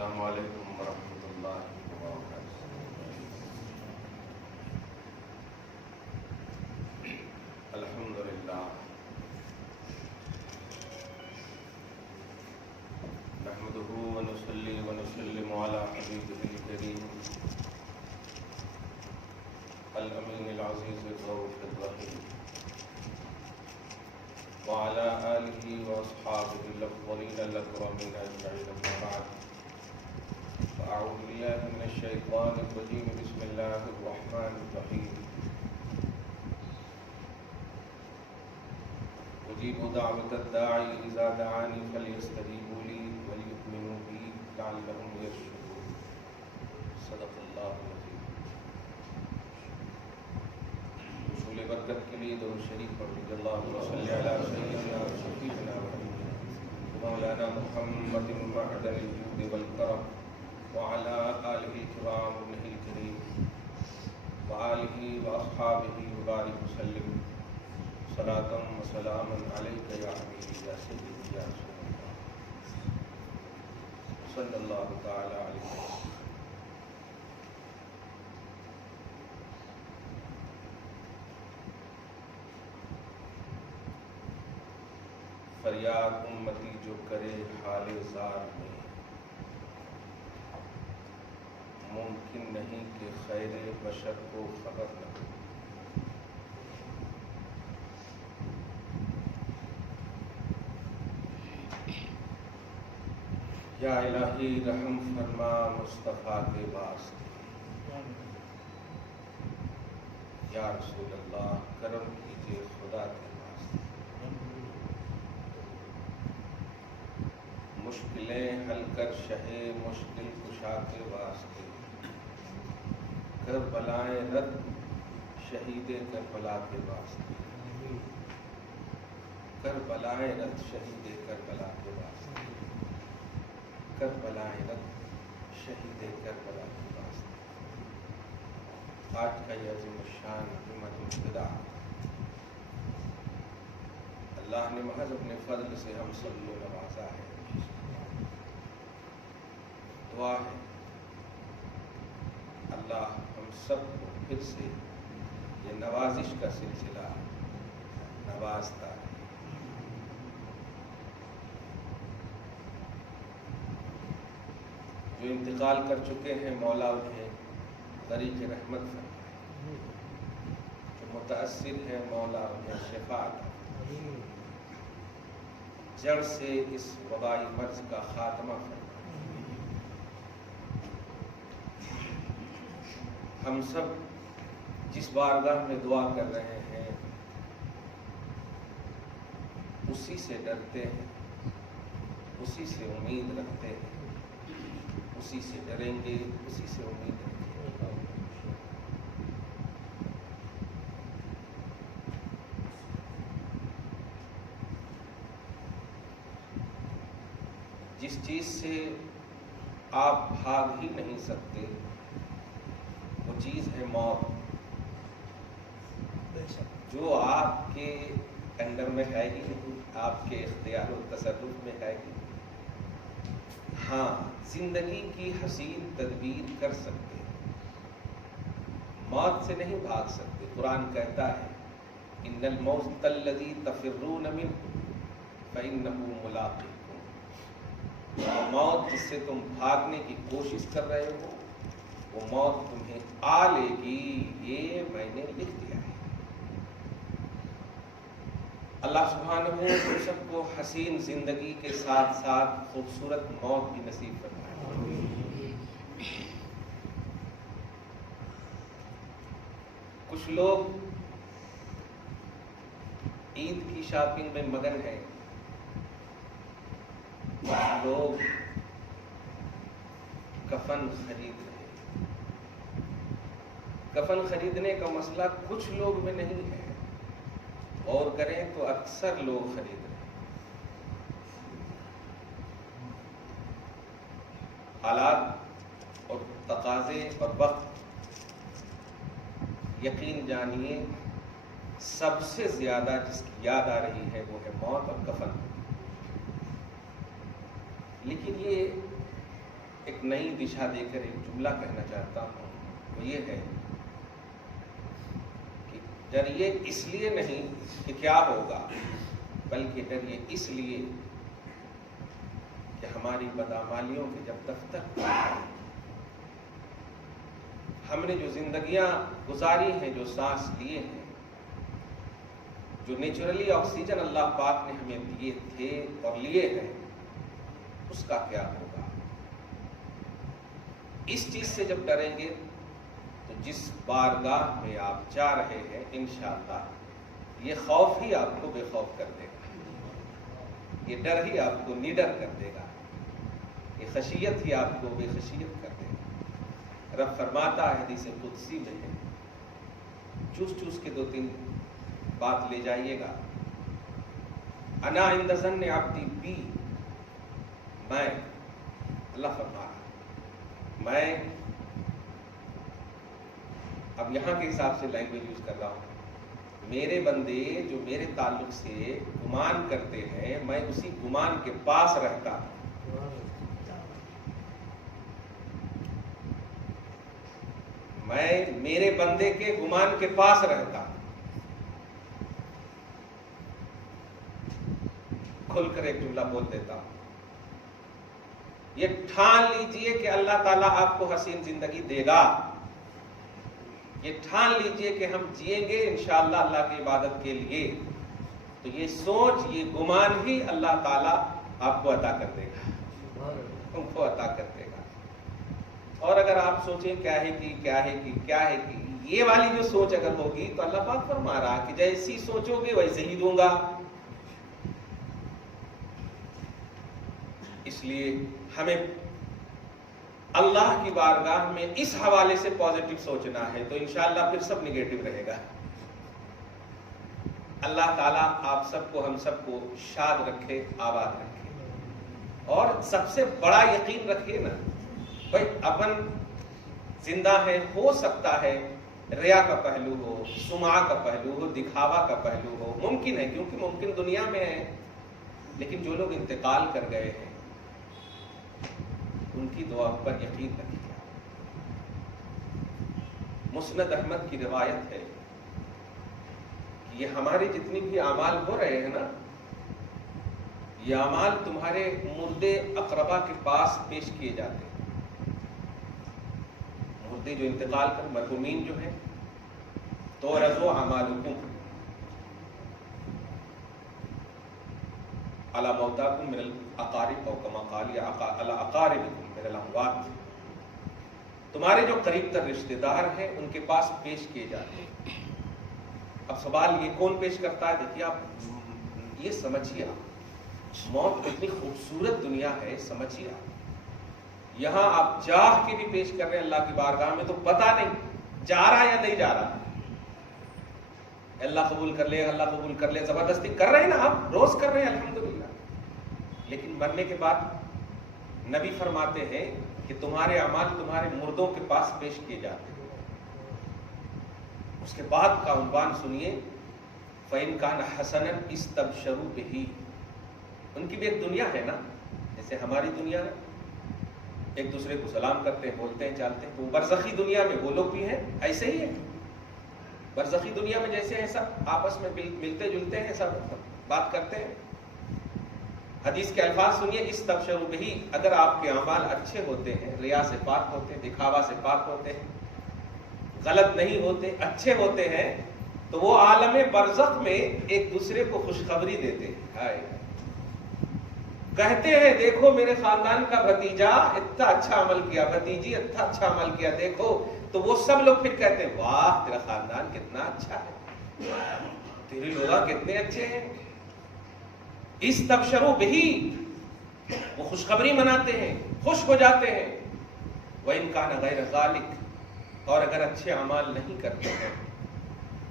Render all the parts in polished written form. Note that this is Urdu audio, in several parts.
السلام علیکم ورحمۃ اللہ وبرکاتہ۔ الحمدللہ نحمدہ ونصلی ونسلم علی حبیبہ الکریم الامین العزیز الرؤوف الرحیم وعلى آلہ واصحابہ الافضلین الاکرمین اجمعین، اما بعد فاعوذ باللہ من الشیطان الرجیم، بسم اللہ الرحمن الرحیم۔ اجیب دعوۃ الداعی اذا دعانی فلیستجیبوا لی ولیؤمنوا بی لعلہم یرشدون۔ صدق اللہ العظیم۔ حصول برکت کے لیے درود شریف پڑھ لیجیے۔ اللہم صلی علی سیدنا و شفیعنا محمد مولانا محمد معدن الجود والکرم وعلی آلہ الکرام ابنہ الکریم وآلہ واصحابہ وبارک وسلم صلاۃ و سلام علیک یا حبیبی یا سیدی یا رسول اللہ صلی اللہ تعالی علیہ وسلم۔ فریاد امتی جو کرے حال زار میں، ممکن نہیں کہ خیر بشر کو خبر نہ ہو۔ یا الہی رحم فرما مصطفیٰ کے واسطے، یا رسول اللہ کرم کیجیے خدا کے واسطے۔ مشکلیں حل کر شہے مشکل کشا کے واسطے، کربلائیں رد شہید کربلا کے واسطے، کربلائیں رد شہید کربلا کے واسطے، کربلائیں رد شہید کربلا کے واسطے۔ آج کا یہ عظیم الشان قیمت الفدا اللہ نے محض اپنے فضل سے ہم سب کو نوازا ہے۔ دعا ہے اللہ ہم سب کو پھر سے یہ نوازش کا سلسلہ نوازتا ہے۔ جو انتقال کر چکے ہیں مولا انہیں طریق رحمت فرمائے، جو متاثر ہیں مولا انہیں شفا عطا فرمائے، جڑ سے اس وبائی مرض کا خاتمہ فرمائے۔ ہم سب جس بارگاہ میں دعا کر رہے ہیں اسی سے ڈرتے ہیں، اسی سے امید رکھتے ہیں، اسی سے ڈریں گے، اسی سے امید رکھیں گے۔ جس چیز سے آپ بھاگ ہی نہیں سکتے وہ چیز ہے موت، جو آپ کے انڈر میں ہے ہی نہیں، آپ کے اختیار و تصرف میں ہے ہی نہیں۔ ہاں زندگی کی حسین تدبیر کر سکتے ہیں، موت سے نہیں بھاگ سکتے۔ قرآن کہتا ہے ان الموت الذی تفرون منہ فانہ ملاقیکم، وہ موت جس سے تم بھاگنے کی کوشش کر رہے ہو وہ موت تمہیں آ لے گی، یہ میں نے لکھ دیا ہے۔ اللہ سبحانہ ہم سب کو حسین زندگی کے ساتھ ساتھ خوبصورت موت بھی نصیب فرمائے۔ کچھ لوگ عید کی شاپنگ میں مگن ہیں، کچھ لوگ کفن خرید رہے ہیں۔ کفن خریدنے کا مسئلہ کچھ لوگ میں نہیں ہے، اور کریں تو اکثر لوگ خرید رہے ہیں۔ حالات اور تقاضے اور وقت یقین جانیے سب سے زیادہ جس کی یاد آ رہی ہے وہ ہے موت اور کفن۔ لیکن یہ ایک نئی دشا دے کر ایک جملہ کہنا چاہتا ہوں، وہ یہ ہے کہ ڈریے اس لیے نہیں کہ کیا ہوگا، بلکہ ڈریے اس لیے کہ ہماری بدعمالیوں کے جب دفتر ہم نے جو زندگیاں گزاری ہیں، جو سانس لیے ہیں، جو نیچرلی آکسیجن اللہ پاک نے ہمیں دیے تھے اور لیے ہیں، اس کا کیا ہوگا؟ اس چیز سے جب ڈریں گے تو جس بارگاہ میں آپ جا رہے ہیں انشاءاللہ یہ خوف ہی آپ کو بے خوف کر دے گا، یہ ڈر ہی آپ کو نڈر کر دے گا، یہ خشیت ہی آپ کو بے خشیت کر دے گا۔ رب فرماتا ہے حدیث قدسی میں ہے، چوس چوس کے 2-3 بات لے جائیے گا۔ انا عند ظن عبدی بی، میں، اللہ فرما رہا، میں اب یہاں کے حساب سے لینگویج یوز کر رہا ہوں، میرے بندے جو میرے تعلق سے گمان کرتے ہیں میں اسی گمان کے پاس رہتا ہوں۔ میں میرے بندے کے گمان کے پاس رہتا ہوں۔ کھل کر ایک جملہ بول دیتا ہوں، یہ ٹھان لیجئے کہ اللہ تعالیٰ آپ کو حسین زندگی دے گا، یہ ٹھان لیجئے کہ ہم جئیں گے انشاءاللہ اللہ کی عبادت کے لیے، تو یہ سوچ، یہ گمان ہی اللہ تعالیٰ آپ کو عطا کر دے گا، تم کو عطا کر دے گا۔ اور اگر آپ سوچیں کیا ہے کہ کیا ہے کہ کیا ہے کہ یہ والی جو سوچ اگر ہوگی تو اللہ پاک فرما رہا کہ جیسی سوچو گے ویسے ہی دوں گا۔ اس لیے ہمیں اللہ کی بارگاہ میں اس حوالے سے پازیٹو سوچنا ہے، تو انشاءاللہ پھر سب نگیٹو رہے گا۔ اللہ تعالیٰ آپ سب کو، ہم سب کو شاد رکھے، آباد رکھے، اور سب سے بڑا یقین رکھیے نا بھائی اپن زندہ ہے، ہو سکتا ہے ریا کا پہلو ہو، سمعہ کا پہلو ہو، دکھاوا کا پہلو ہو، ممکن ہے، کیونکہ ممکن دنیا میں ہے، لیکن جو لوگ انتقال کر گئے ہیں ان کی دعا پر یقین رکھیے۔ مسند احمد کی روایت ہے کہ یہ ہمارے جتنی بھی اعمال ہو رہے ہیں نا، یہ اعمال تمہارے مردے اقربا کے پاس پیش کیے جاتے ہیں۔ مردے جو انتقال کر، مرحومین جو ہیں، تو رضو اعمالکم علی موتاکم من الاقارب او کما قال یا علی اقاربکم من الاموات، تمہارے جو قریب تر رشتہ دار ہیں ان کے پاس پیش کیے جاتے ہیں۔ اب سوال یہ کون پیش کرتا ہے؟ دیکھیے آپ یہ سمجھیے، موت اتنی خوبصورت دنیا ہے، سمجھیے آپ یہاں آپ چاہ کے بھی پیش کر رہے ہیں اللہ کی بارگاہ میں، تو پتہ نہیں جا رہا یا نہیں جا رہا، اللہ قبول کر لے، اللہ قبول کر لے، زبردستی کر رہے ہیں نا، آپ روز کر رہے ہیں الحمدللہ، لیکن مرنے کے بعد نبی فرماتے ہیں کہ تمہارے اعمال تمہارے مردوں کے پاس پیش کیے جاتے ہیں۔ اس کے بعد کا عنوان سنیے، فَإِنْ كَانَ حَسَنًا اسْتَبْشَرُوا بِهِ، ان کی بھی ایک دنیا ہے نا، جیسے ہماری دنیا ہے، ایک دوسرے کو سلام کرتے ہیں، بولتے ہیں، چالتے ہیں، تو برزخی دنیا میں وہ لوگ بھی ہیں، ایسے ہی ہیں۔ برزخی دنیا میں جیسے ہیں سب آپس میں ملتے جلتے ہیں، سب بات کرتے ہیں۔ حدیث کے الفاظ سنیے، استبشروا بہ، اگر آپ کے اعمال اچھے ہوتے ہیں، ریا سے پاک ہوتے ہیں، دکھاوا سے پاک ہوتے ہیں، غلط نہیں ہوتے، اچھے ہوتے ہیں، تو وہ عالم برزخ میں ایک دوسرے کو خوشخبری دیتے ہیں، کہتے ہیں دیکھو میرے خاندان کا بھتیجا اتنا اچھا عمل کیا، بھتیجی اتنا اچھا عمل کیا، دیکھو، تو وہ سب لوگ پھر کہتے ہیں واہ تیرا خاندان کتنا اچھا ہے، تیرے لوگ کتنے اچھے ہیں۔ استبشروا بہ، وہ خوشخبری مناتے ہیں، خوش ہو جاتے ہیں۔ وَإِنْ كَانَ غَيْرَ ذَلِكَ، اور اگر اچھے اعمال نہیں کرتے ہیں،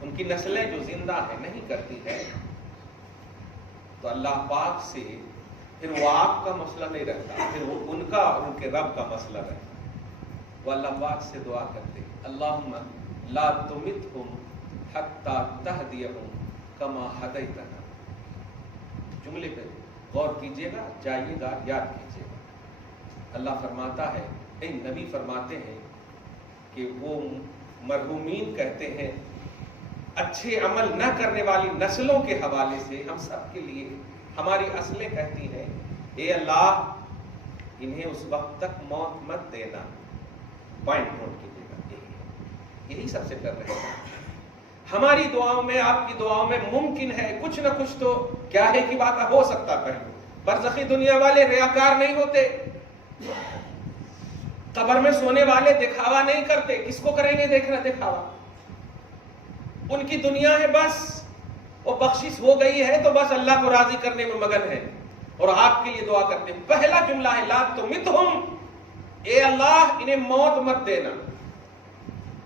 ان کی نسلیں جو زندہ ہیں نہیں کرتی ہے، تو اللہ پاک سے پھر وہ آپ کا مسئلہ نہیں رہتا، پھر وہ ان کا اور ان کے رب کا مسئلہ رہتا۔ وہ اللہ پاک سے دعا کرتے، اللہم لا تمتہم حتی تہدیہم کما ہدیتنا۔ جملے پہ غور کیجئے گا، جائیے گا، یاد کیجئے گا۔ اللہ فرماتا ہے، نبی فرماتے ہیں کہ وہ مرحومین کہتے ہیں اچھے عمل نہ کرنے والی نسلوں کے حوالے سے ہم سب کے لیے ہماری اصلیں کہتی ہیں، اے اللہ انہیں اس وقت تک موت مت دینا. پوائنٹ نوٹ کیجیے گا، یہی سب سے ڈر رہے ہیں. ہماری دعاؤں میں، آپ کی دعاؤں میں ممکن ہے کچھ نہ کچھ تو کیا ہے کہ بات ہو سکتا پہلو. برزخی دنیا والے ریاکار نہیں ہوتے، قبر میں سونے والے دکھاوا نہیں کرتے. کس کو کریں گے دیکھنا دکھاوا؟ ان کی دنیا ہے بس وہ بخشش ہو گئی ہے تو بس اللہ کو راضی کرنے میں مگن ہے اور آپ کے لیے دعا کرتے ہیں. پہلا جملہ ہے لا تمتہم، اے اللہ انہیں موت مت دینا.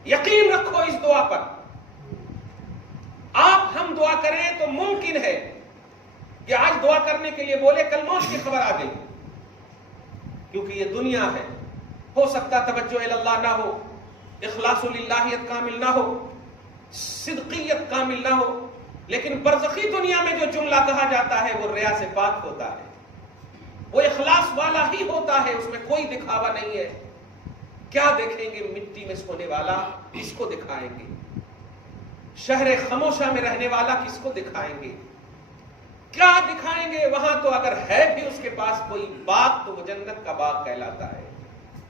یقین رکھو اس دعا پر. آپ ہم دعا کریں تو ممکن ہے کہ آج دعا کرنے کے لیے بولے کل موت کی خبر آ گئی، کیونکہ یہ دنیا ہے. ہو سکتا توجہ اللہ نہ ہو، اخلاص للہیت کامل نہ ہو، صدقیت کامل نہ ہو، لیکن برزخی دنیا میں جو جملہ کہا جاتا ہے وہ ریا سے پاک ہوتا ہے، وہ اخلاص والا ہی ہوتا ہے، اس میں کوئی دکھاوا نہیں ہے. کیا دیکھیں گے مٹی میں سونے والا، کس کو دکھائیں گے؟ شہر خاموشہ میں رہنے والا کس کو دکھائیں گے؟ کیا دکھائیں گے؟ وہاں تو اگر ہے بھی اس کے پاس کوئی باغ تو وہ جنت کا باغ کہلاتا ہے،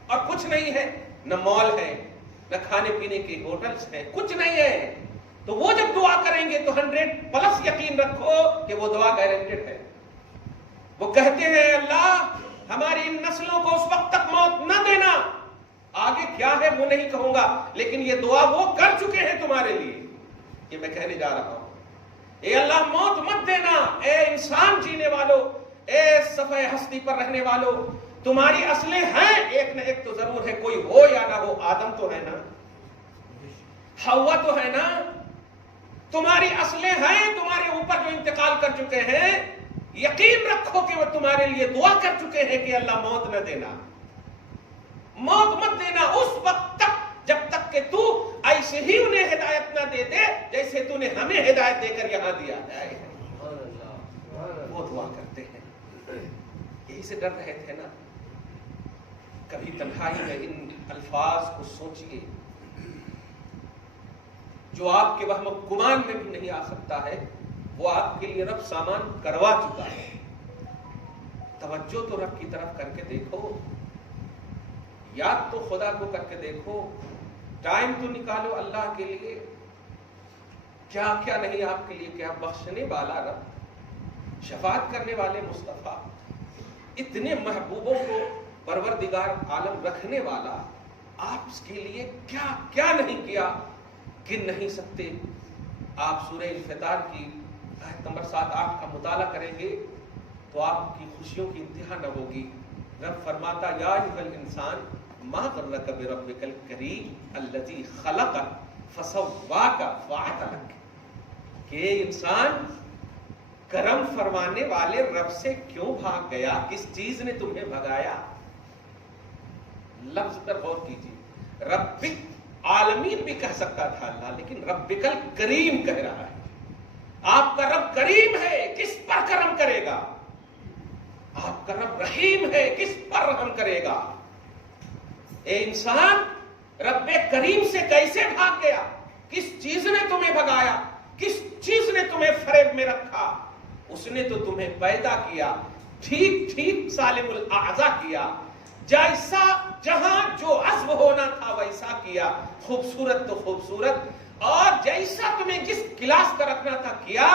اور کچھ نہیں ہے، نہ مال ہے، نہ کھانے پینے کے ہوٹلز ہیں، کچھ نہیں ہے. تو وہ جب دعا کریں گے تو 100+ یقین رکھو کہ وہ دعا گارنٹیڈ ہے. وہ کہتے ہیں اللہ ہماری ان نسلوں کو اس وقت تک موت نہ دینا. آگے کیا ہے وہ نہیں کہوں گا، لیکن یہ دعا وہ کر چکے ہیں تمہارے لیے. یہ میں کہنے جا رہا ہوں، اے اللہ موت مت دینا. اے انسان جینے والو، اے صفحہ ہستی پر رہنے والو، تمہاری اصلیں ہیں، ایک نہ ایک تو ضرور ہے، کوئی ہو یا نہ ہو. آدم تو ہے نا، حوا تو ہے نا، تمہاری اصلیں ہیں، تمہارے اوپر جو انتقال کر چکے ہیں. یقین رکھو کہ وہ تمہارے لیے دعا کر چکے ہیں کہ اللہ موت نہ دینا، موت مت دینا اس وقت تک جب تک کہ تو ایسے ہی انہیں ہدایت نہ دے دے جیسے تو نے ہمیں ہدایت دے کر یہاں دیا ہے. وہ دعا کرتے ہیں، یہی سے ڈر رہے تھے نا. کبھی تنہائی میں ان الفاظ کو سوچئے جو آپ کے وہم و گمان میں بھی نہیں آ سکتا ہے، وہ آپ کے لیے رب سامان کروا چکا ہے. توجہ تو رب کی طرف کر کے دیکھو، یاد تو خدا کو کر کے دیکھو، ٹائم تو نکالو اللہ کے لیے. کیا کیا نہیں آپ کے لیے، کیا بخشنے والا رب، شفاعت کرنے والے مصطفیٰ، اتنے محبوبوں کو پروردگار عالم رکھنے والا، آپ اس کے لیے کیا کیا نہیں کیا، گن نہیں سکتے. آپ سورہ انفطار کی آیت نمبر 7-8 کا مطالعہ کریں گے تو آپ کی خوشیوں کی انتہا نہ ہوگی. رب فرماتا یا ایھا الانسان ما غرک بربک الکریم الذی خلقک فسواک فعدلک، کہ انسان کرم فرمانے والے رب سے کیوں بھاگ گیا؟ کس چیز نے تمہیں بھگایا؟ لفظ پر غور کیجیے. ربک عالمین بھی کہہ سکتا تھا اللہ، لیکن ربک الکریم کہہ رہا ہے. آپ کا رب کریم ہے، کس پر کرم کرے گا؟ آپ کا رب رحیم ہے، کس پر رحم کرے گا؟ اے انسان رب کریم سے کیسے بھاگ گیا؟ کس چیز نے تمہیں بھگایا؟ کس چیز نے تمہیں فریب میں رکھا؟ اس نے تو تمہیں پیدا کیا، ٹھیک ٹھیک سالم الاعضاء کیا، جیسا جہاں جو عزم ہونا تھا ویسا کیا، خوبصورت تو خوبصورت، اور جیسا تمہیں جس کلاس کا رکھنا تھا کیا.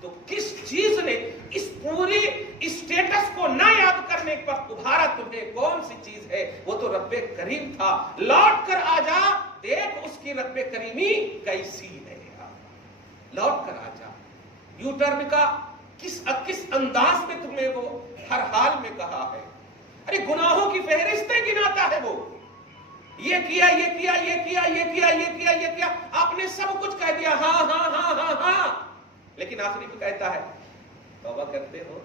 تو کس چیز نے اس پوری اسٹیٹس کو نہ یاد کرنے پر ابھارا تمہیں؟ کون سی چیز ہے؟ وہ تو رب کریم تھا. لوٹ کر آ جا، دیکھ اس کی رب کریمی کیسی ہے. لوٹ کر آ جا. یو ٹرن کا کس انداز میں تمہیں وہ ہر حال میں کہا ہے. ارے گناہوں کی فہرستیں گناتا ہے وہ، یہ کیا یہ کیا یہ کیا یہ کیا یہ کیا یہ کیا، آپ نے سب کچھ کہہ دیا ہاں ہاں ہاں ہاں ہاں، لیکن آخری میں کہتا ہے توبہ کرتے ہو؟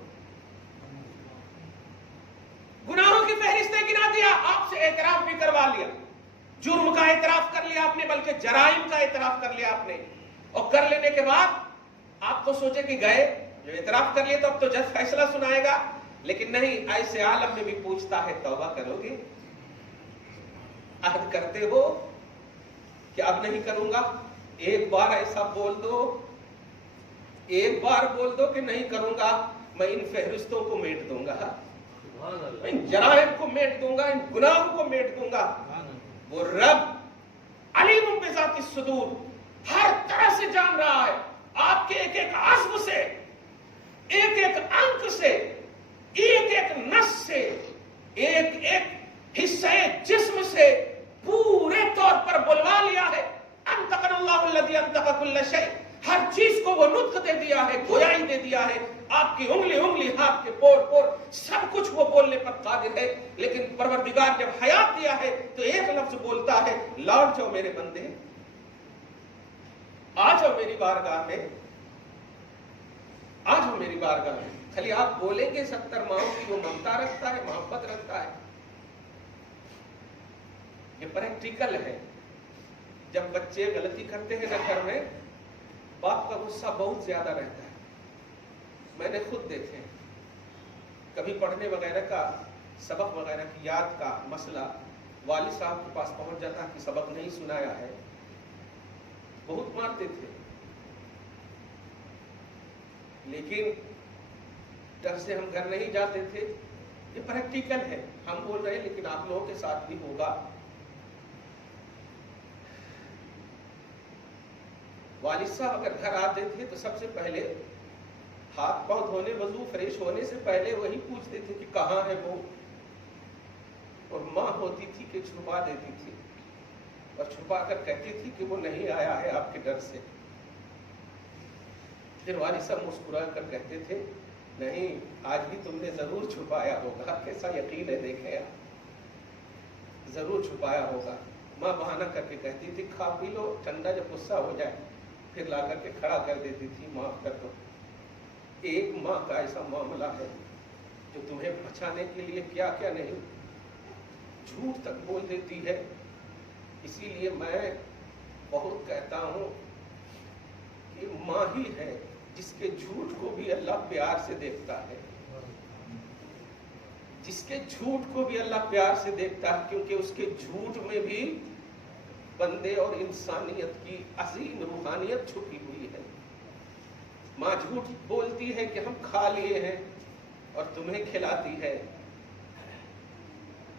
گناہوں کی فہرستیں گنا دیا، آپ سے اعتراف بھی کروا لیا، جرم کا اعتراف کر لیا آپ نے، بلکہ جرائم کا اعتراف کر لیا آپ نے. اور کر لینے کے بعد آپ تو سوچے کہ گئے، جو اعتراف کر لیا تو اب تو جج فیصلہ سنائے گا، لیکن نہیں، ایسے عالم میں بھی پوچھتا ہے توبہ کرو گے؟ عہد کرتے ہو کہ اب نہیں کروں گا؟ ایک بار ایسا بول دو، ایک بار بول دو کہ نہیں کروں گا، میں ان فہرستوں کو میٹ دوں گا، ان جرائم کو میٹ دوں گا، ان گناہوں کو میٹ دوں گا۔ وہ رب علیم بذات الصدور ہر طرح سے جان رہا ہے، آپ کے ایک ایک عضو سے، ایک ایک انگ سے، ایک ایک نس سے، ایک ایک حصے جسم سے پورے طور پر بلوا لیا ہے۔ انطقنا اللہ الذی انطق کل شیء، ہر چیز کو وہ نطق دے دیا ہے، گویائی دے دیا ہے۔ آپ کی انگلی انگلی، ہاتھ کے پور پور، سب کچھ وہ بولنے پر قادر ہے۔ لیکن پروردگار جب حیات دیا ہے تو ایک لفظ بولتا ہے، لوٹ جاؤ میرے بندے، آ جاؤ میری بارگاہ میں، آ جاؤ میری بارگاہ میں۔ خالی آپ بولیں گے 70 ماؤں کی وہ ممتا رکھتا ہے، محبت رکھتا ہے۔ یہ پریکٹیکل ہے۔ جب بچے غلطی کرتے ہیں نا گھر میں، باپ کا غصہ بہت زیادہ رہتا ہے، میں نے خود دیکھے۔ کبھی پڑھنے وغیرہ کا، سبق وغیرہ کی یاد کا مسئلہ والد صاحب کے پاس پہنچ جاتا کہ سبق نہیں سنایا ہے، بہت مارتے تھے، لیکن ڈر سے ہم گھر نہیں جاتے تھے۔ یہ پریکٹیکل ہے، ہم بول رہے ہیں لیکن آپ لوگوں کے ساتھ بھی ہوگا۔ والد صاحب اگر گھر آتے تھے تو سب سے پہلے ہاتھ پاؤں دھونے، وضو فریش ہونے سے پہلے وہی پوچھتے تھے کہ کہاں ہے وہ، اور ماں ہوتی تھی کہ چھپا دیتی تھی، اور چھپا کر کہتی تھی کہ وہ نہیں آیا ہے آپ کے ڈر سے۔ پھر والد صاحب مسکرا کر کہتے تھے، نہیں، آج بھی تم نے ضرور چھپایا ہوگا۔ کیسا یقین ہے، دیکھیں آپ، ضرور چھپایا ہوگا۔ ماں بہانہ کر کے کہتی تھی کھا پی لو، ٹھنڈا جب غصہ ہو جائے، پھر لا کر کے کھڑا کر دیتی تھی، معاف کر دو۔ ایک ماں کا ایسا معاملہ ہے جو تمہیں بچانے کے لیے کیا کیا نہیں، جھوٹ تک بول دیتی ہے۔ اسی لیے میں بہت کہتا ہوں کہ ماں ہی ہے جس کے جھوٹ کو بھی اللہ پیار سے دیکھتا ہے، جس کے جھوٹ کو بھی اللہ پیار سے دیکھتا ہے، کیونکہ اس کے جھوٹ میں بھی بندے اور انسانیت کی عظیم روحانیت چھپی ہوئی ہے۔ ماں جھوٹ بولتی ہے کہ ہم کھا لیے ہیں اور تمہیں کھلاتی ہے،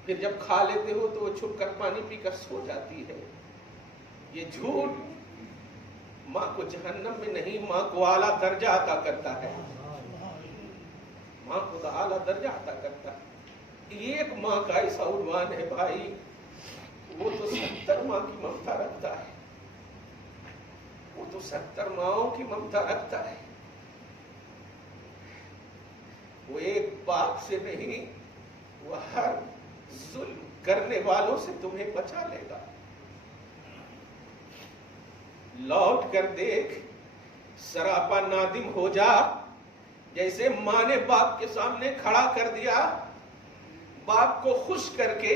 پھر جب کھا لیتے ہو تو وہ چھپ کر پانی پی کر سو جاتی ہے۔ یہ جھوٹ ماں کو جہنم میں نہیں، ماں کو اعلیٰ درجہ عطا کرتا ہے، ماں کو اعلیٰ درجہ عطا کرتا ہے۔ ایک ماں کا ایسا عنوان ہے بھائی، وہ تو 70 ماں کی ممتا رکھتا ہے، وہ تو 70 ماؤں کی ممتا رکھتا ہے۔ وہ ایک باپ سے نہیں، وہ ہر ظلم کرنے والوں سے تمہیں بچا لے گا۔ لوٹ کر دیکھ، سراپا نادم ہو جا، جیسے ماں نے باپ کے سامنے کھڑا کر دیا، باپ کو خوش کر کے،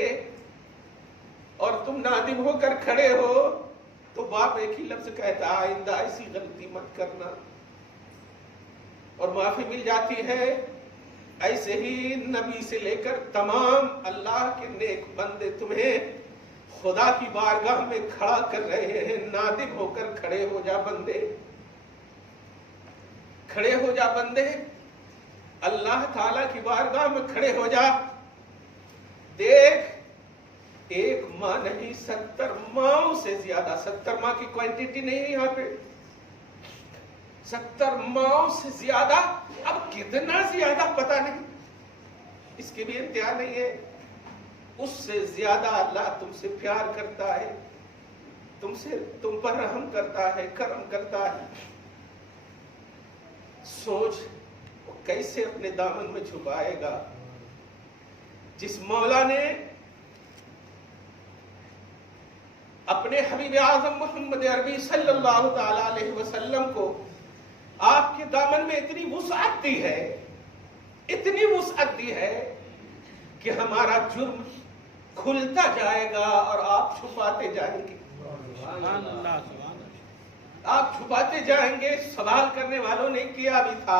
اور تم نادم ہو کر کھڑے ہو تو باپ ایک ہی لفظ کہتا، آئندہ ایسی غلطی مت کرنا، اور معافی مل جاتی ہے۔ ایسے ہی نبی سے لے کر تمام اللہ کے نیک بندے تمہیں خدا کی بارگاہ میں کھڑا کر رہے ہیں، نادم ہو کر کھڑے ہو جا بندے، کھڑے ہو جا بندے، اللہ تعالیٰ کی بارگاہ میں کھڑے ہو جا۔ دیکھ، ایک ماں نہیں، 70 ماؤں سے زیادہ، 70 ماں کی کوانٹیٹی نہیں ہے یہاں پہ، 70 ماؤں سے زیادہ، اب کتنا زیادہ پتہ نہیں، اس کی بھی انتہا نہیں ہے۔ اس سے زیادہ اللہ تم سے پیار کرتا ہے، تم پر رحم کرتا ہے، کرم کرتا ہے۔ سوچ وہ کیسے اپنے دامن میں چھپائے گا۔ جس مولا نے اپنے حبیب اعظم محمد عربی صلی اللہ تعالی علیہ وسلم کو آپ کے دامن میں اتنی وسعت دی ہے، اتنی وسعت دی ہے کہ ہمارا جرم کھلتا جائے گا اور آپ چھپاتے جائیں گے، آپ چھپاتے جائیں گے۔ سوال کرنے والوں نے کیا بھی تھا،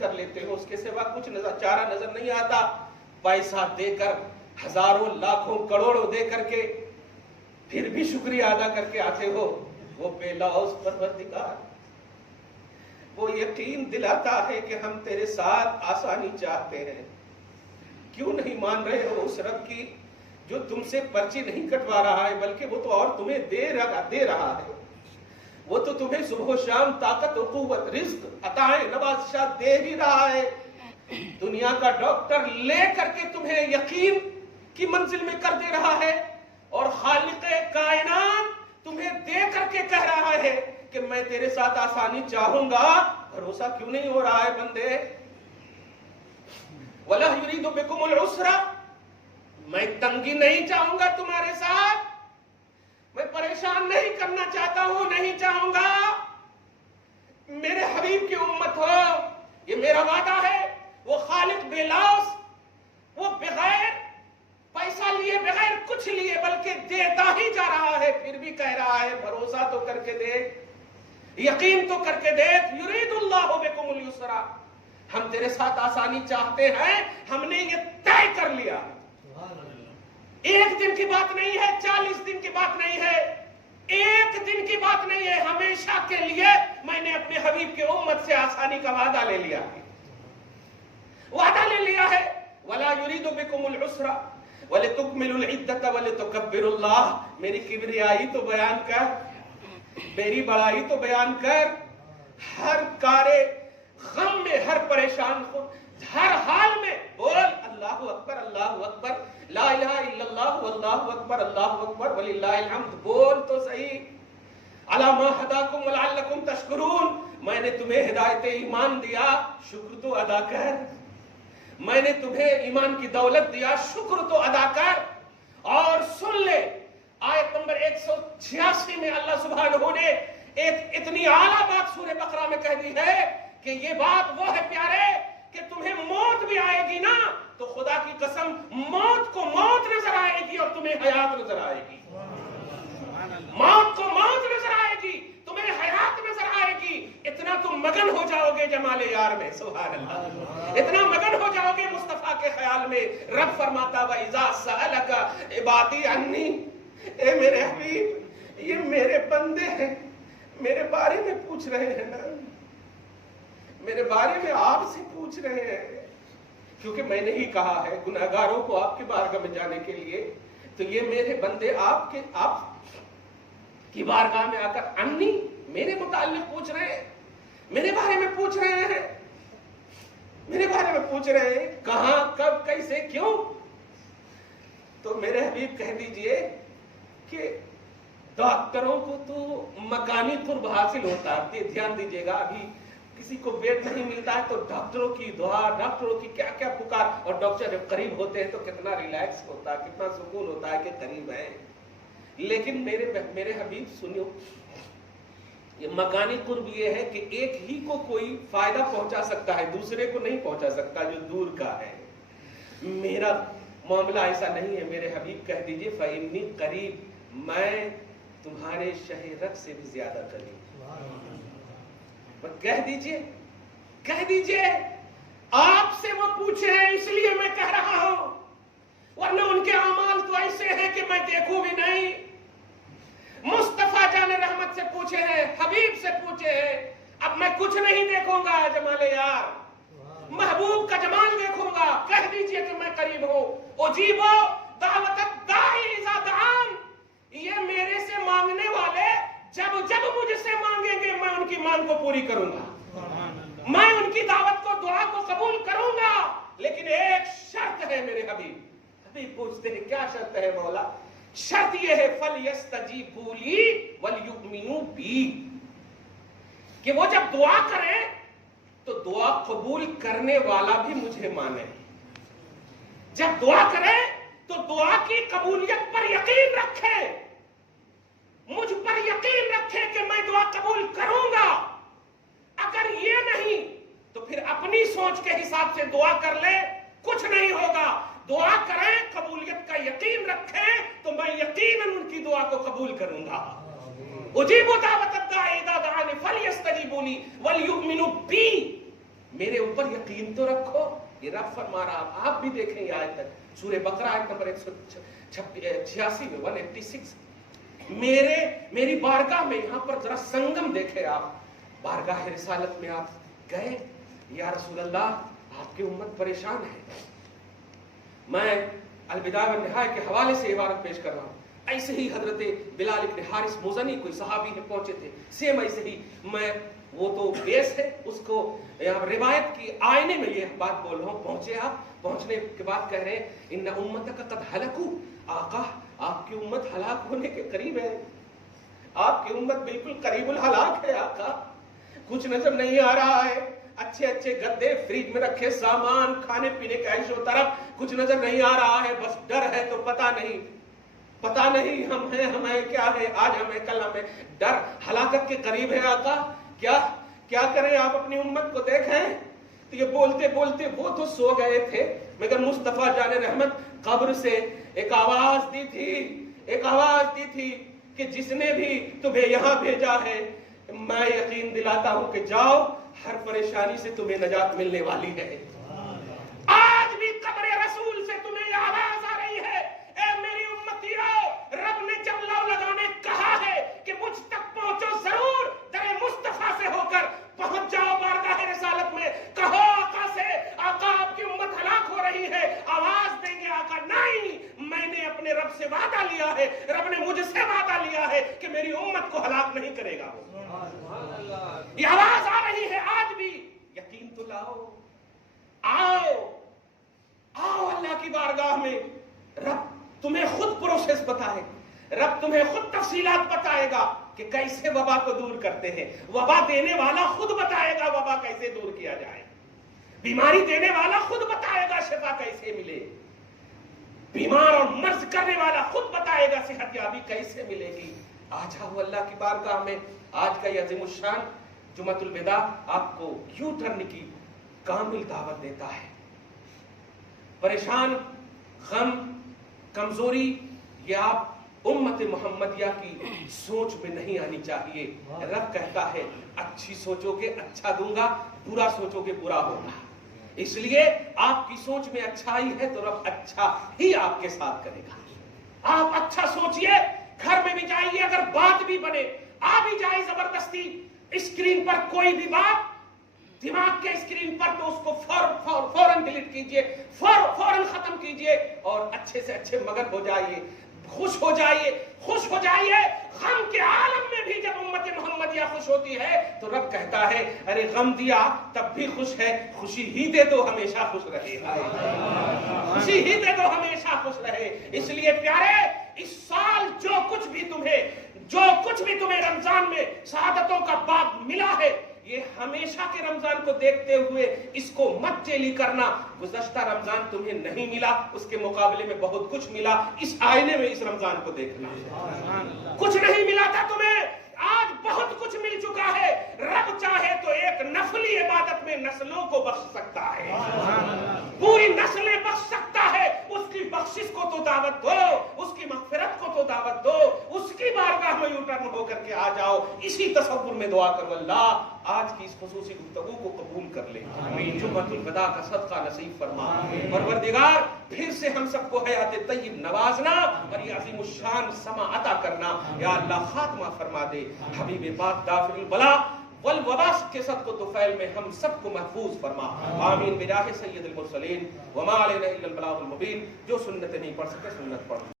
کر لیتے ہو، اس کے سوا کچھ چارہ نظر نہیں آتا. پیسہ دے کر، ہزاروں لاکھوں کروڑوں دے کر کے پھر بھی شکریہ ادا کر کے آتے ہو. وہ بے لوث پروردگار وہ یقین دلاتا ہے کہ ہم تیرے ساتھ آسانی چاہتے ہیں. کیوں نہیں مان رہے ہو اس رب کی جو تم سے پرچی نہیں کٹوا رہا ہے، بلکہ وہ تو اور تمہیں دے رہا ہے. وہ تو تمہیں صبح و شام طاقت و قوت، رزق، عطائیں، نوازشات دے ہی رہا ہے. دنیا کا ڈاکٹر لے کر کے تمہیں یقین کی منزل میں کر دے رہا ہے، اور خالق کائنات تمہیں دے کر کے کہہ رہا ہے کہ میں تیرے ساتھ آسانی چاہوں گا. بھروسہ کیوں نہیں ہو رہا ہے بندے؟ وَلَا يُرِيدُ بِكُمُ الْعُسْرَ، میں تنگی نہیں چاہوں گا تمہارے ساتھ، میں پریشان نہیں کرنا چاہتا ہوں، نہیں چاہوں گا. میرے حبیب کی امت ہو، یہ میرا وعدہ ہے. وہ خالق بے لوث، وہ بغیر پیسہ لیے، بغیر کچھ لیے، بلکہ دیتا ہی جا رہا ہے، پھر بھی کہہ رہا ہے بھروسہ تو کر کے دیکھ، یقین تو کر کے دیکھ. یرید اللہ بکم اليسر، ہم تیرے ساتھ آسانی چاہتے ہیں، ہم نے یہ طے کر لیا. ایک دن کی بات نہیں ہے، 40 دن کی بات نہیں ہے، ایک دن کی بات نہیں ہے، ہمیشہ کے لیے میں نے اپنے حبیب کی امت سے آسانی کا وعدہ لے لیا ہے. وَلَا يُرِيدُ بِكُمُ الْعُسْرَ وَلِتُكْمِلُوا الْعِدَّةَ وَلِتُكَبِّرُوا اللَّهَ. میری کبریائی تو بیان کر، میری بڑائی تو بیان کر. ہر کارے غم میں، ہر پریشان کو، ہر حال میں بول اللہ اکبر، اللہ اکبر، لا الہ الا اللہ، واللہ اکبر، اللہ اکبر، وللہ الحمد. بول تو صحیح. علی ما ہداکم ولعلکم تشکرون، میں نے تمہیں ہدایت ایمان دیا، شکر تو ادا کر. میں نے تمہیں ایمان کی دولت دیا، شکر تو ادا کر. اور سن لے آیت نمبر 186 میں اللہ سبحانہ نے ایک اتنی اعلیٰ بات سورہ بقرہ میں کہہ دی ہے کہ یہ بات وہ ہے پیارے کہ تمہیں موت بھی آئے گی نا تو خدا کی قسم موت کو موت نظر آئے گی اور تمہیں حیات نظر آئے گی. موت کو موت نظر آئے گی، تمہیں حیات نظر آئے گی. اتنا تم مگن ہو جاؤ گے جمال یار میں، سبحان اللہ، اتنا مگن ہو جاؤ گے مصطفیٰ کے خیال میں. رب فرماتا وَإِذَا سَأَلَكَ عِبَادِي عَنِّي، اے میرے حبیب یہ میرے بندے ہیں، میرے بارے میں پوچھ رہے ہیں نا، میرے بارے میں آپ سے پوچھ رہے ہیں، کیونکہ میں نے ہی کہا ہے گناہگاروں کو آپ کے بارگاہ میں جانے کے لیے. تو یہ میرے بندے آپ کی بارگاہ میں آ کر انی میرے متعلق پوچھ رہے ہیں، میرے بارے میں پوچھ رہے ہیں، میرے بارے میں پوچھ رہے ہیں کہاں، کب، کیسے، کیوں. تو میرے حبیب کہہ دیجئے کہ ڈاکٹروں کو تو مکانی قرب حاصل ہوتا ہے. دھیان دیجئے گا، ابھی کسی کو بیڈ نہیں ملتا ہے تو ڈاکٹروں کی دعا، ڈاکٹروں کی کیا کیا پکار، اور ڈاکٹر جب قریب ہوتے ہیں تو کتنا ریلیکس ہوتا ہے، کتنا سکون ہوتا ہے کہ قریب ہیں. لیکن میرے حبیب سنیو، یہ مکانی قرب یہ ہے کہ ایک ہی کو کوئی فائدہ پہنچا سکتا ہے، دوسرے کو نہیں پہنچا سکتا جو دور کا ہے. میرا معاملہ ایسا نہیں ہے. میرے حبیب کہہ دیجئے فَإِنِّي قریب، میں تمہارے شہ رگ سے بھی زیادہ قریب. کہہ دیجئے آپ سے وہ پوچھے ہیں اس لیے میں کہہ رہا ہوں، ورنہ ان کے اعمال تو ایسے ہیں کہ میں دیکھوں بھی نہیں. مصطفیٰ جان رحمت سے پوچھے ہیں، حبیب سے پوچھے ہیں، اب میں کچھ نہیں دیکھوں گا جمال یار، محبوب کا جمال دیکھوں گا. کہہ دیجئے کہ میں قریب ہوں. اجیبو دعوت الداعی اذا دعان، یہ میرے سے مانگنے والے جب مجھ سے مانگیں گے میں ان کی مانگ کو پوری کروں گا، میں ان کی دعوت کو، دعا کو قبول کروں گا. لیکن ایک شرط ہے میرے حبیب پوچھتے ہیں کیا شرط ہے مولا؟ شرط یہ ہے فَلْيَسْتَجِيبُوا لِي وَلْيُؤْمِنُوا بِي، کہ وہ جب دعا کریں تو دعا قبول کرنے والا بھی مجھے مانے. جب دعا کریں تو دعا کی قبولیت پر یقین رکھیں، مجھ پر یقین رکھیں کہ میں دعا قبول کروں گا. اگر یہ نہیں تو پھر اپنی سوچ کے حساب سے دعا کر لے، کچھ نہیں ہوگا. دعا کریں، قبولیت کا یقین رکھیں تو میں یقیناً ان کی دعا کو قبول کروں گا. اجیب دعوت الداعی اذا دعان فلیستجیبوا لی ولیؤمنوا بی، میرے اوپر یقین تو رکھو. یہ رب فرما رہا. آپ بھی دیکھیں یہ آیت تک سورہ بقرہ آیت نمبر 186 میں 186. میری بارگاہ میں یہاں پر ذرا سنگم دیکھیں آپ. بارگاہ رسالت میں آپ گئے، یا رسول اللہ آپ کی امت پریشان ہے. میں البدایہ والنہایہ کے حوالے سے عبارت پیش کر رہا ہوں. ایسے ہی حضرت بلال ابن حارث مزنی کوئی صحابی ہے پہنچے تھے، سیم ایسے ہی میں وہ تو بیس ہے اس کو یہاں روایت کی آئینے میں یہ بات بول رہا ہوں. پہنچے آپ، پہنچنے کے بعد کہہ رہے ہیں ان امتک قد ہلکوا، آقا آپ کی امت ہلاک ہونے کے قریب ہے. آپ کی امت بالکل قریب الہلاک ہے آقا. کچھ نظر نہیں آ رہا ہے، اچھے اچھے گدے فریج میں رکھے سامان، کھانے پینے کا عیش و طرف کچھ نظر نہیں آ رہا ہے. بس ڈر ہے تو پتہ نہیں ہم ہیں کیا ہے، آج ہمیں کل ہمیں. ڈر ہلاکت کے قریب ہے آقا. کیا کریں آپ اپنی امت کو دیکھیں. تو یہ بولتے بولتے وہ تو سو گئے تھے، مگر مصطفیٰ جان رحمت قبر سے ایک آواز دی تھی کہ جس نے بھی تمہیں یہاں بھیجا ہے میں یقین دلاتا ہوں کہ جاؤ، ہر پریشانی سے تمہیں نجات ملنے والی ہے. آج بھی قبر رسول سے تمہیں یہ آواز آ رہی ہے، اے میری امتیوں، رب نے جب لو لگانے کہا ہے کہ مجھ تک پہنچو، ضرور در مصطفیٰ سے ہو کر پہنچ جاؤ بارگاہ رسالت میں. کہو آقا سے، آقا آپ کی امت ہلاک ہو رہی ہے. آواز دیں گے آقا نہیں، میں نے اپنے رب سے وعدہ لیا ہے، رب نے مجھ سے وعدہ لیا ہے کہ میری امت کو ہلاک نہیں کرے گا. یہ آواز آ رہی ہے آج بھی. یقین تو لاؤ، آؤ اللہ کی بارگاہ میں. رب تمہیں خود پروسیس بتائے، رب تمہیں خود تفصیلات بتائے گا کہ کیسے وبا کو دور کرتے ہیں. وبا دینے والا خود بتائے گا وبا کیسے دور کیا جائے. بیماری دینے والا خود بتائے گا شفا کیسے ملے. بیمار اور مرض کرنے والا خود بتائے گا صحت یابی کیسے ملے گی. آ جاؤ اللہ کی بارگاہ میں. آج کا یہ عظیم الشان جمعۃ الوداع آپ کو یو ٹرن کی کامل دعوت دیتا ہے. پریشان، غم، کمزوری یہ آپ امت محمدیہ کی سوچ میں نہیں آنی چاہیے. رب کہتا ہے اچھی سوچو گے اچھا دوں گا، برا سوچو گے برا ہوگا. اس لیے آپ کی سوچ میں اچھائی ہے تو رب اچھا ہی آپ کے ساتھ کرے گا. آپ اچھا سوچئے، گھر میں بھی جائیے، اگر بات بھی بنے آ بھی جائے زبردستی اسکرین پر کوئی بھی بات دماغ کے اسکرین پر، تو اس کو فوراً ڈیلیٹ کیجئے، فوراً ختم کیجئے اور اچھے سے اچھے مگن ہو جائیے، خوش ہو جائیے. غم کے عالم میں بھی جب امت محمدیہ خوش ہوتی ہے تو رب کہتا ہے ارے غم دیا تب بھی خوش ہے، خوشی ہی دے دو ہمیشہ خوش رہے. خوشی ہی دے دو ہمیشہ خوش رہے. اس لیے پیارے، اس سال جو کچھ بھی تمہیں رمضان میں سعادتوں کا باب ملا ہے، یہ ہمیشہ کے رمضان کو دیکھتے ہوئے اس کو مت چیلی کرنا. گزشتہ رمضان تمہیں نہیں ملا، اس کے مقابلے میں بہت کچھ ملا. اس آئینے میں اس رمضان کو دیکھنا. کچھ نہیں ملا تھا تمہیں، آج بہت کچھ مل چکا ہے. رب چاہے تو ایک نفلی عبادت میں نسلوں کو بخش سکتا ہے، پوری نسلیں بخش سکتا ہے. اس کی بخشش کو تو دعوت دو، اس کی مغفرت کو تو دعوت دو، اس کی بارگاہ میں یو ٹرن ہو کر کے آ جاؤ. اسی تصور میں دعا کرو اللہ آج کی اس خصوصی گفتگو کو قبول کر لے. جمعۃ الوداع کا صدقہ نصیب فرما. پروردگار پھر سے ہم سب کو حیات طیب نوازنا اور یہ عظیم الشان سما عطا کرنا. یا اللہ خاتمہ فرما دے. حبیب پاک دافر البلا والوبا کے صدق و طفیل میں ہم سب کو محفوظ فرما. آمین بجاہ سید المرسلین. وما علینا الا البلاغ المبین. جو سنت نہیں پڑھ سکے سنت پڑھ.